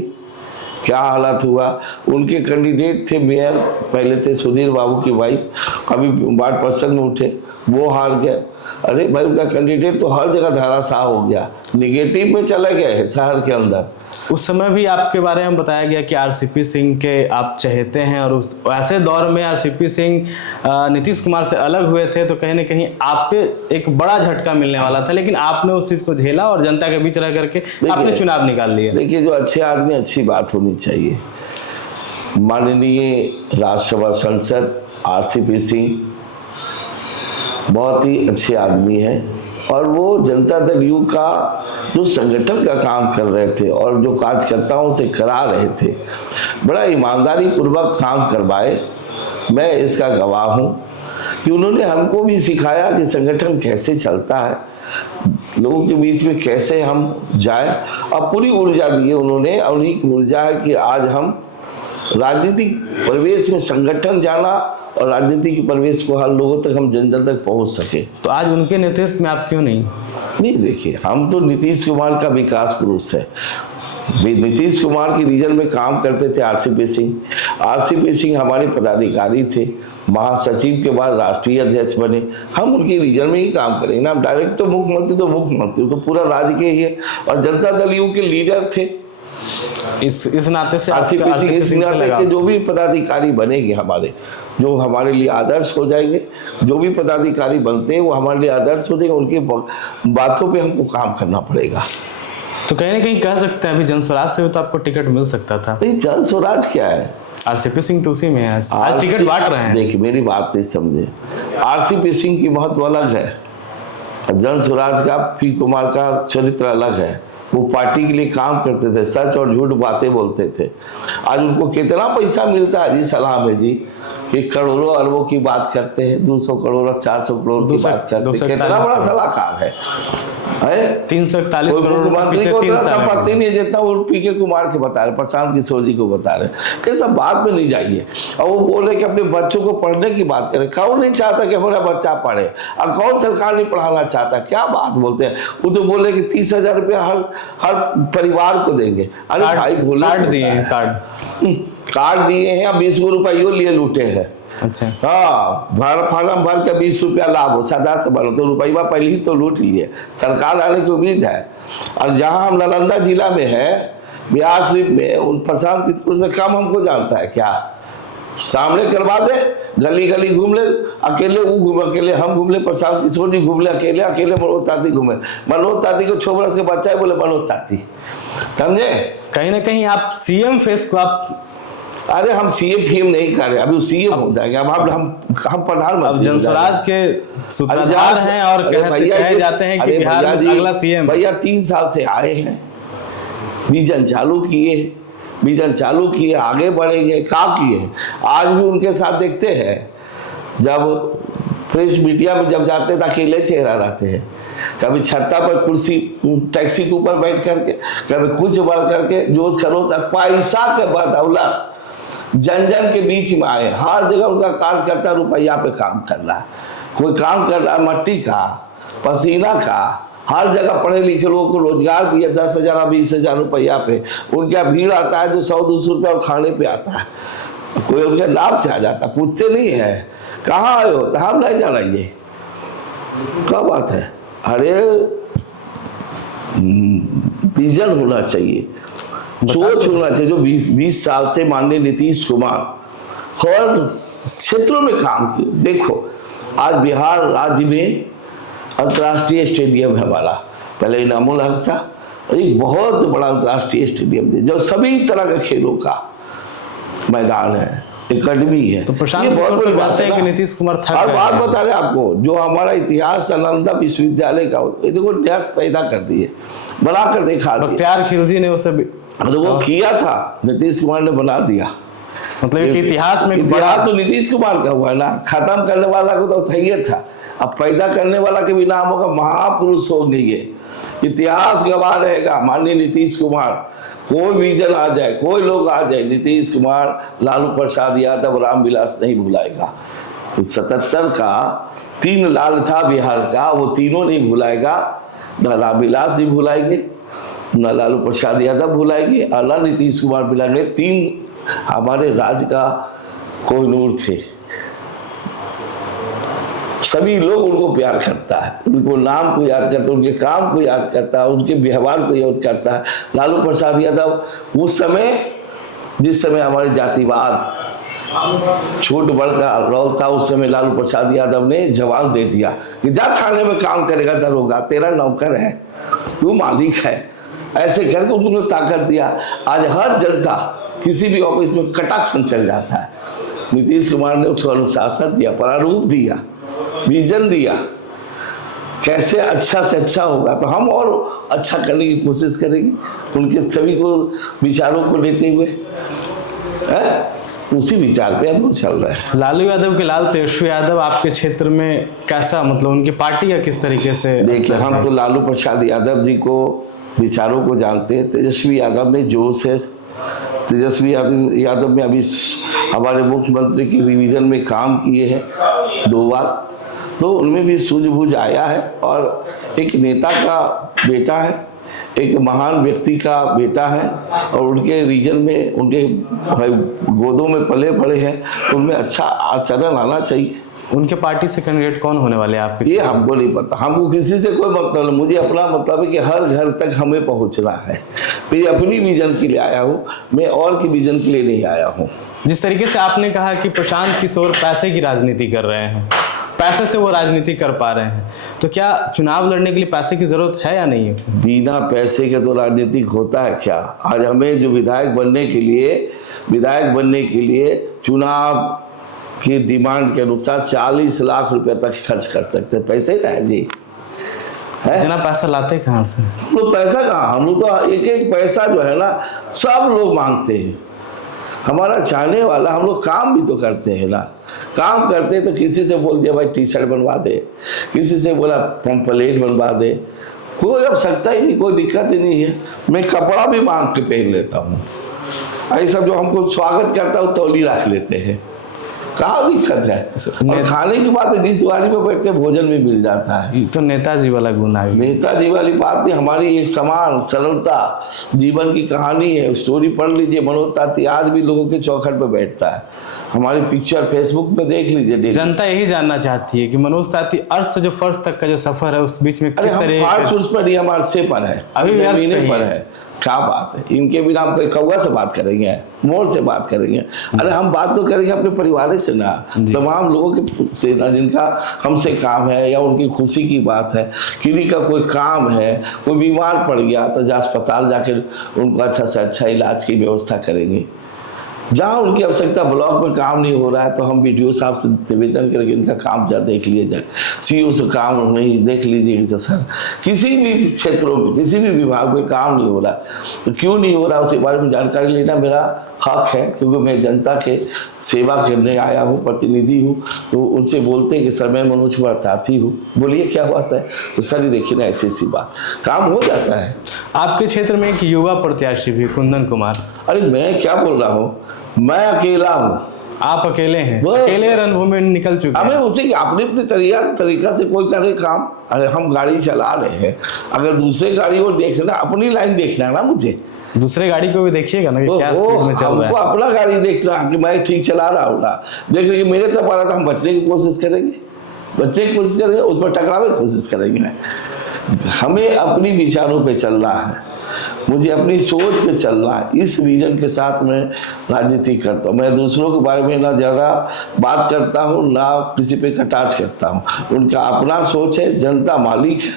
क्या हालत हुआ। उनके कैंडिडेट थे मेयर, पहले थे सुधीर बाबू की वाइफ, अभी वार्ड पर्सन में उठे, वो हार गए। अरे भाई, उनका कैंडिडेट तो हर जगह धराशाह हो गया, निगेटिव में चले गए शहर के अंदर। उस समय भी आपके बारे में बताया गया कि आरसीपी सिंह के आप चहेते हैं, और उस ऐसे दौर में आरसीपी सिंह नीतीश कुमार से अलग हुए थे, तो कहीं ना कहीं आप पे एक बड़ा झटका मिलने वाला था, लेकिन आपने उस चीज को झेला और जनता के बीच रह करके आपने चुनाव निकाल लिया। देखिए, जो अच्छे आदमी, अच्छी बात होनी चाहिए। माननीय राज्यसभा सांसद आरसीपी सिंह बहुत ही अच्छे आदमी हैं, और वो जनता दल यू का जो संगठन का काम कर रहे थे और जो कार्यकर्ताओं से करा रहे थे, बड़ा ईमानदारी पूर्वक काम करवाए। मैं इसका गवाह हूँ कि उन्होंने हमको भी सिखाया कि संगठन कैसे चलता है, लोगों के बीच में कैसे हम जाए, और पूरी ऊर्जा दी है उन्होंने। और उन्हीं की ऊर्जा है कि आज हम राजनीतिक परिवेश में संगठन जाना और राजनीतिक परिवेश को हर लोगों तक हम जन जन तक पहुंच सके। तो आज उनके नेतृत्व में आप क्यों नहीं? देखिए, हम तो नीतीश कुमार का विकास पुरुष है। नीतीश कुमार की रीजन में काम करते थे आरसीपी सिंह। आरसीपी सिंह हमारे पदाधिकारी थे, महासचिव के बाद राष्ट्रीय अध्यक्ष बने। हम उनके रीजन में ही काम करेंगे ना, डायरेक्ट तो मुख्यमंत्री तो पूरा राज्य के ही है, और जनता दल यू के लीडर थे। इस नाते से आरसीपी सिंह के जो भी पदाधिकारी बनेंगे हमारे, जो हमारे लिए आदर्श हो जाएंगे, जो भी पदाधिकारी बनते हैं वो हमारे लिए आदर्श हो जाएंगे, उनकी बातों पे हमको काम करना पड़ेगा। तो कहीं ना कहीं कह सकते हैं अभी जन स्वराज से भी तो आपको टिकट मिल सकता था। नहीं, जन स्वराज क्या है? आरसीपी सिंह तो उसी में है, आज टिकट बांट रहे हैं। देखिए, मेरी बात नहीं समझे, आरसीपी सिंह की महत्व अलग है, जन स्वराज का पी कुमार का चरित्र अलग है। वो पार्टी के लिए काम करते थे, सच और झूठ बातें बोलते थे। आज उनको कितना पैसा मिलता है जी, सलाह में जी, कि करोड़ों अरबों की बात करते हैं, 200 करोड़ 400 करोड़ की बात करते हैं। कितना बड़ा सलाहकार है 341 करोड़ मंत्री को संपत्ति नहीं है जितना वो पीके कुमार के बता रहे, प्रशांत किशोर जी को बता रहे। कैसा बात में नहीं जाइए। और वो बोले कि अपने बच्चों को पढ़ने की बात करें। कौन नहीं चाहता कि हमारा बच्चा पढ़े, और कौन सरकार नहीं पढ़ाना चाहता? क्या बात बोलते हैं। वो तो बोले कि 30,000 रुपया हर परिवार को देंगे। अरे भाई, कार्ड दिए हैं, कार्ड दिए हैं, 20 रुपये लिए लूटे हैं। अच्छा, हाँ, फार्म भर के 20 रुपया लाभ हो, सदा से भरो तो रुपया पहले ही तो लूट लिए। सरकार आने की उम्मीद है। और जहाँ हम नालंदा जिला में है, बिहार शरीफ में, उन प्रशांत किशोर से कम हमको जानता है क्या? सामने करवा दे, गली गली घूम ले, अकेले वो घूमे, अकेले हम घूम ले, प्रशांत किशोर जी घूम ले अकेले, अकेले मनोज ताती घूमे। मनोज ताती को 6 बरस के बच्चा है, बोले मनोज ताती, समझे? कहीं ना कहीं आप सीएम फेस को आप, अरे हम सीएम फीएम नहीं कर रहे, अभी सीएम हो जाएंगे। अब हम प्रधानमंत्री, जन स्वराज के सूत्रधार हैं और कहे जाते हैं कि बिहार में अगला सीएम। भैया 3 साल से आए हैं, विजन चालू किए, आगे बढ़ेंगे। क्या किए? आज भी उनके साथ देखते हैं, जब प्रेस मीडिया में जब जाते थे अकेले चेहरा रहते हैं, कभी छत्ता पर कुर्सी टैक्सी के ऊपर बैठ करके, कभी कुछ बढ़ करके, जोश खरोश पैसा के बदौलत जन जन के बीच में आए। हर जगह उनका कार्यकर्ता रुपया पे काम कर रहा है। कोई काम कर रहा है मट्टी का, पसीना का, हर जगह पढ़े लिखे लोगों को रोजगार दिया 10,000 20,000 रुपया पे। उनका भीड़ आता है जो 100-200 रुपया खाने पे आता है, कोई उनके नाम से आ जाता, पूछते नहीं है कहाँ आए हो, तो हम नहीं जाना। ये क्या बात है? अरे विजन होना चाहिए, सोच होना चाहिए। जो 20 साल से माननीय नीतीश कुमार हर क्षेत्रों में काम किए। देखो, आज बिहार राज्य में अंतर्राष्ट्रीय स्टेडियम है हमारा, पहले इनामुल हक था, एक बहुत बड़ा अंतर्राष्ट्रीय स्टेडियम है जो सभी तरह के खेलों का मैदान है, एकेडमी है। तो प्रशांत बहुत बड़ी बात है कि नीतीश कुमार था। और बात बता रहे आपको, जो हमारा इतिहास नालंदा विश्वविद्यालय का, ये देखो नया पैदा कर दिए, बना कर दिखा दिया। बख्तियार खिलजी ने उसे वो किया था, नीतीश कुमार ने बना दिया। मतलब इतिहास में इतिहास तो नीतीश कुमार का हुआ ना, खत्म करने वाला को तो था। अब पैदा करने वाला के भी नाम होगा, महापुरुष होंगे ये, इतिहास गवाह रहेगा। माननीय नीतीश कुमार, कोई विजन आ जाए, कोई लोग आ जाए, नीतीश कुमार, लालू प्रसाद यादव, रामविलास नहीं भुलाएगा। 77 का 3 लाल था बिहार का, वो तीनों नहीं भुलाएगा। न रामविलास जी भुलाएंगे, न लालू प्रसाद यादव भुलाएंगे और न नीतीश कुमार भुलाएंगे। 3 हमारे राज्य का कोहिनूर थे। सभी लोग उनको प्यार करता है, उनको नाम को याद करता है, उनके काम को याद करता है, उनके व्यवहार को याद करता है। लालू प्रसाद यादव उस समय, जिस समय हमारे जातिवाद छोट बड़ का रौब था, उस समय लालू प्रसाद यादव ने जवाब दे दिया कि जा थाने में काम करेगा दरोगा, तेरा नौकर है, तू मालिक है। ऐसे करके उन्होंने ताकत दिया। आज हर जनता किसी भी ऑफिस में कटाक्ष चल जाता है। नीतीश कुमार ने उसको अनुशासन दिया, प्रारूप दिया, विजन दिया, कैसे अच्छा से अच्छा होगा, तो हम और अच्छा करने की कोशिश करेंगे उनके सभी को विचारों को लेते हुए। उसी विचार पे हम लोग चल रहे हैं। लालू यादव के लाल तेजस्वी यादव आपके क्षेत्र में कैसा, मतलब उनकी पार्टी का किस तरीके से? देखिए, हम तो लालू प्रसाद यादव जी को विचारों को जानते हैं। तेजस्वी यादव ने जोश है, तेजस्वी यादव में अभी हमारे मुख्यमंत्री की रिवीजन में काम किए हैं 2 बार, तो उनमें भी सूझबूझ आया है। और एक नेता का बेटा है, एक महान व्यक्ति का बेटा है और उनके रीजन में, उनके गोदों में पले पड़े हैं, उनमें अच्छा आचरण आना चाहिए। उनके पार्टी से कैंडिडेट कौन होने वाले हैं आपके? ये हमको नहीं पता, हमको किसी से कोई मतलब नहीं। मुझे अपना मतलब है कि हर घर तक हमें पहुंचना है। मैं अपनी विजन के लिए आया हूँ, मैं और की विजन के लिए नहीं आया हूँ। जिस तरीके से आपने कहा कि प्रशांत किशोर पैसे की राजनीति कर रहे हैं, पैसे से वो राजनीति कर पा रहे हैं, तो क्या चुनाव लड़ने के लिए पैसे की जरूरत है या नहीं है? बिना पैसे के तो राजनीतिक होता है क्या? आज हमें जो विधायक बनने के लिए चुनाव की डिमांड के अनुसार 40 लाख रुपए तक खर्च कर सकते हैं। पैसे ना है जी, है? इतना पैसा लाते कहाँ से? हम लोग पैसा कहाँ, हम लोग तो एक एक पैसा जो है ना सब लोग मांगते हैं। हमारा चाहने वाला, हम लोग काम भी तो करते हैं ना, काम करते हैं तो किसी से बोल दिया भाई टी-शर्ट बनवा दे, किसी से बोला पंपलेट बनवा दे, कोई अब सकता ही नहीं, कोई दिक्कत ही नहीं है। मैं कपड़ा भी मांग के पहन लेता हूँ। ऐसा जो हमको स्वागत करता हूँ तौली रख लेते हैं, कहाँ दिक्कत है। और खाने की बात है, जिस द्वारी पे बैठते भोजन भी मिल जाता है। तो नेताजी वाला गुण आ गया। नेताजी वाली बात नहीं, हमारी एक समान सरलता जीवन की कहानी है। स्टोरी पढ़ लीजिए, मनोज ताती आज भी लोगों के चौखट पे बैठता है। हमारी पिक्चर फेसबुक पे देख लीजिए। जनता यही जानना चाहती है कि मनोज ताती अर्श से जो फर्श तक का जो सफर है उस बीच में किस तरह, पर हम अर्शे पर है, अभी पर है। क्या बात है, इनके बिना हम कोई कौवा से बात करेंगे, मोर से बात करेंगे? अरे हम बात तो करेंगे अपने परिवार से ना, तमाम लोगों के से ना, जिनका हमसे काम है या उनकी खुशी की बात है। किसी का कोई काम है, कोई बीमार पड़ गया तो अस्पताल जाकर उनको अच्छा से अच्छा इलाज की व्यवस्था करेंगे। जहाँ उनकी आवश्यकता, ब्लॉक में काम नहीं हो रहा है तो हम बीडीओ साहब से निवेदन करेंगे इनका काम जा देख लिया जाए, सीओ से काम नहीं देख लीजिए तो सर किसी भी क्षेत्रों में, किसी भी विभाग में काम नहीं हो रहा, तो क्यों नहीं हो रहा उसके बारे में जानकारी लेना मेरा हक है, क्योंकि मैं जनता के सेवा करने आया हूँ, प्रतिनिधि हूँ। तो उनसे बोलते हैं कि सर मैं मनोज कुमार ताती हूँ, बोलिए क्या बात है, तो सर ये देखिए ना ऐसी सी बात, काम हो जाता है। आपके क्षेत्र में एक युवा प्रत्याशी भी कुंदन कुमार। अरे मैं क्या बोल रहा हूँ, मैं अकेला हूँ। आप अकेले हैं, अकेले रणभूमि में निकल चुके हैं। हमें उसी अपने अपने तरीका से कोई करे काम। अरे हम गाड़ी चला रहे हैं, अगर दूसरे गाड़ी को देखना, अपनी लाइन देखना है ना, मुझे दूसरे गाड़ी को भी देखिएगा ना कि क्या स्पीड में चल रहा है। हमको अपना गाड़ी देखना कि मैं ठीक चला रहा हूँ ना, देख रहे कि मेरे तरफ आ रहा था, हम बचने की कोशिश करेंगे, उस पर टकराने की कोशिश करेंगे। हमें अपनी विचारों पे चलना है, मुझे अपनी सोच पे चलना है। इस विजन के साथ मैं राजनीति करता हूँ। मैं दूसरों के बारे में ना ज़्यादा बात करता हूँ, ना किसी पे कटाक्ष करता हूँ। उनका अपना सोच है, जनता मालिक है,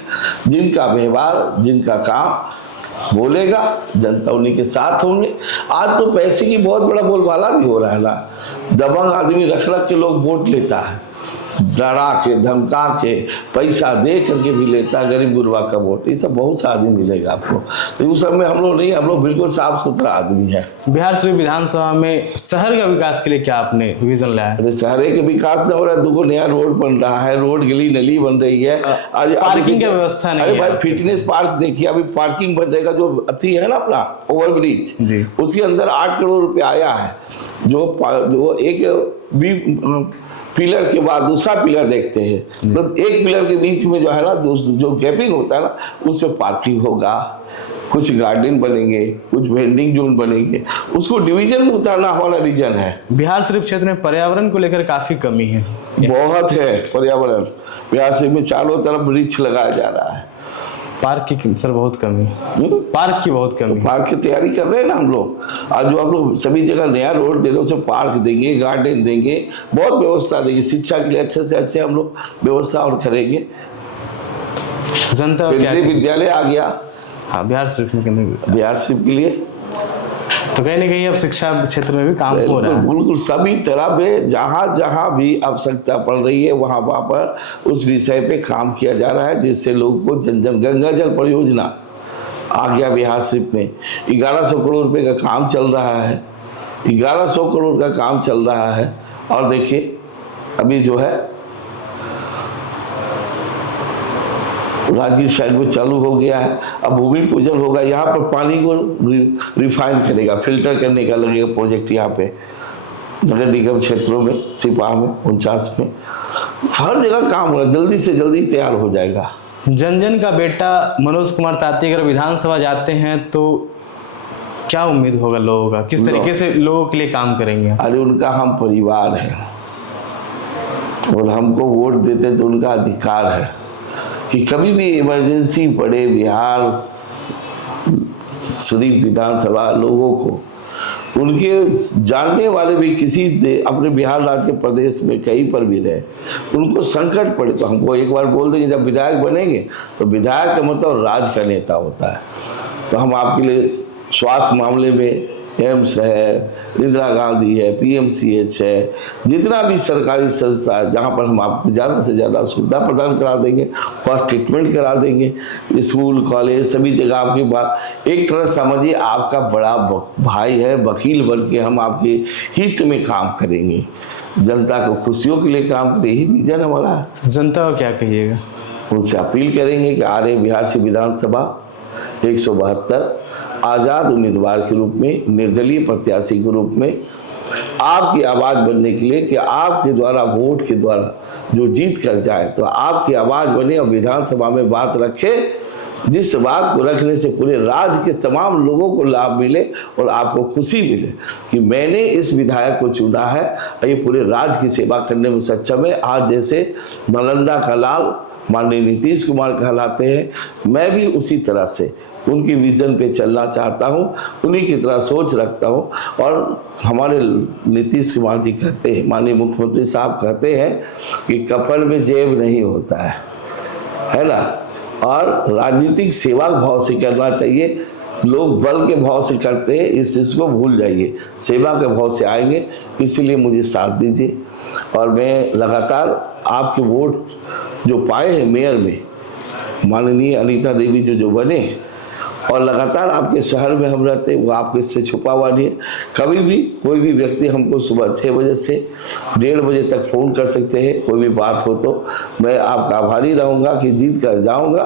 जिनका व्यवहार, जिनका काम बोलेगा जनता उन्हीं के साथ होंगे। आज तो पैसे की बहुत बड़ा बोलबाला भी हो रहा है ना, दबंग आदमी रख के लोग वोट लेता है, डरा के धमका के पैसा दे करके भी लेता गरीब गुरबा का वोट, ये सब बहुत सा आदमी मिलेगा आपको। तो उस सब में हम लोग नहीं, हम लोग बिल्कुल साफ सुथरा आदमी है। बिहार शरीफ विधानसभा में शहर के विकास के लिए क्या आपने विजन लाया? अरे शहर के विकास न हो रहा है, देखो नया रोड बन रहा है, रोड गली नली बन रही है, आज पार्किंग की व्यवस्था नहीं है। है। भाई फिटनेस पार्क देखिए, अभी पार्किंग बन जाएगा, जो अति है ना अपना ओवरब्रिज जी, उसके अंदर 8 करोड़ रुपए आया है। जो एक भी पिलर के बाद दूसरा पिलर देखते हैं, तो एक पिलर के बीच में जो है ना, जो गैपिंग होता है ना, उस पर पार्किंग होगा, कुछ गार्डन बनेंगे, कुछ वेंडिंग जोन बनेंगे, उसको डिवीजन में उतारना हमारा रीजन है। बिहार शरीफ क्षेत्र में पर्यावरण को लेकर काफी कमी है। बहुत है पर्यावरण, बिहार शरीफ में चारों तरफ वृक्ष लगाया जा रहा है। पार्क की सर बहुत कमी, पार्क की बहुत कमी। पार्क की तैयारी कर रहे हैं ना हम लोग, आज जो हम लोग सभी जगह नया रोड दे रहे हो, पार्क देंगे, गार्डन देंगे, बहुत व्यवस्था देंगे, शिक्षा के लिए अच्छे से अच्छे हम लोग व्यवस्था और करेंगे। जनता केंद्रीय विद्यालय आ गया, हाँ बिहार शरीफ में केंद्रीय, बिहार शरीफ के लिए तो कहीं ना कहीं अब शिक्षा क्षेत्र में भी काम हो रहा है। बिल्कुल सभी तरह पे जहाँ जहाँ भी आवश्यकता पड़ रही है वहाँ वहाँ पर उस विषय पे काम किया जा रहा है, जिससे लोगों को जन जन गंगा जल परियोजना आ गया बिहार शरीफ में। 1100 करोड़ रुपए का काम चल रहा है, 1100 करोड़ का काम चल रहा है। और देखिए अभी जो है राजगीर साइड में चालू हो गया है, अब भूमि पूजन होगा, यहाँ पर पानी को रिफाइन करेगा, फिल्टर करने का लगेगा प्रोजेक्ट यहाँ पे नगर निगम क्षेत्रों में, सिपाह में, 49 में, हर जगह काम हो रहा है, जल्दी से जल्दी तैयार हो जाएगा। जन जन का बेटा मनोज कुमार ताती अगर विधानसभा जाते हैं तो क्या उम्मीद होगा लोगों का, किस तरीके से लोगों के लिए काम करेंगे? अरे उनका हम परिवार है और हमको वोट देते तो उनका अधिकार है कि कभी भी इमरजेंसी पड़े बिहार शरीफ विधानसभा लोगों को, उनके जानने वाले भी किसी अपने बिहार राज्य के प्रदेश में कहीं पर भी रहे, उनको संकट पड़े तो हमको एक बार बोल देंगे, जब विधायक बनेंगे तो विधायक का मतलब राज्य का नेता होता है। तो हम आपके लिए स्वास्थ्य मामले में एम्स है, इंदिरा गांधी है, PMCH है, जितना भी सरकारी संस्था है जहाँ पर हम आपको ज़्यादा से ज़्यादा सुविधा प्रदान करा देंगे, फर्स्ट ट्रीटमेंट करा देंगे, स्कूल कॉलेज सभी जगह आपकी बात, एक तरह समझिए आपका बड़ा भाई है, वकील बन के हम आपके हित में काम करेंगे, जनता को खुशियों के लिए काम करें, यही विजन हमारा है। जनता को क्या कहिएगा? उनसे अपील करेंगे कि आ रहे बिहार से विधानसभा 172 आज़ाद उम्मीदवार के रूप में, निर्दलीय प्रत्याशी के रूप में आपकी आवाज़ बनने के लिए, कि आपके द्वारा वोट के द्वारा जो जीत कर जाए तो आपकी आवाज़ बने और विधानसभा में बात रखे, जिस बात को रखने से पूरे राज्य के तमाम लोगों को लाभ मिले और आपको खुशी मिले कि मैंने इस विधायक को चुना है, ये पूरे राज्य की सेवा करने में सक्षम है। आज जैसे नालंदा का लाल माननीय नीतीश कुमार कहलाते हैं, मैं भी उसी तरह से उनकी विजन पे चलना चाहता हूँ, उन्हीं की तरह सोच रखता हूँ। और हमारे नीतीश कुमार जी कहते हैं, माननीय मुख्यमंत्री साहब कहते हैं कि कफन में जेब नहीं होता है ना, और राजनीतिक सेवा भाव से करना चाहिए। लोग बल के भाव से करते हैं, इस चीज़ को भूल जाइए, सेवा के भाव से आएंगे। इसीलिए मुझे साथ दीजिए और मैं लगातार आपके वोट जो पाए हैं मेयर में, माननीय अनीता देवी जो बने, और लगातार आपके शहर में हम रहते, वो आपके से छुपा हुआ नहीं है। कभी भी कोई भी व्यक्ति हमको सुबह 6 बजे से 1:30 बजे तक फ़ोन कर सकते हैं, कोई भी बात हो तो। मैं आपका आभारी रहूँगा कि जीत कर जाऊँगा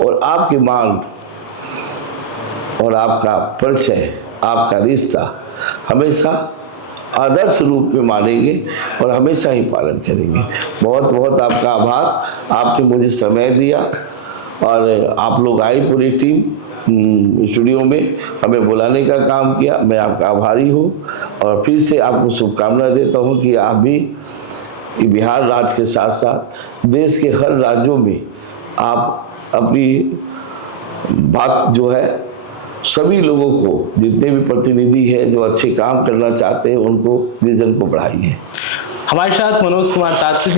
और आपकी मांग और आपका परिचय, आपका रिश्ता हमेशा आदर्श रूप में मानेंगे और हमेशा ही पालन करेंगे। बहुत बहुत आपका आभार, आपने मुझे समय दिया और आप लोग आए पूरी टीम स्टूडियो में, हमें बुलाने का काम किया। मैं आपका आभारी हूँ और फिर से आपको शुभकामनाएं देता हूँ कि आप भी बिहार राज्य के साथ साथ देश के हर राज्यों में आप अपनी बात जो है सभी लोगों को, जितने भी प्रतिनिधि है जो अच्छे काम करना चाहते हैं, उनको विजन को बढ़ाइए। हमारे साथ मनोज कुमार ताती थे।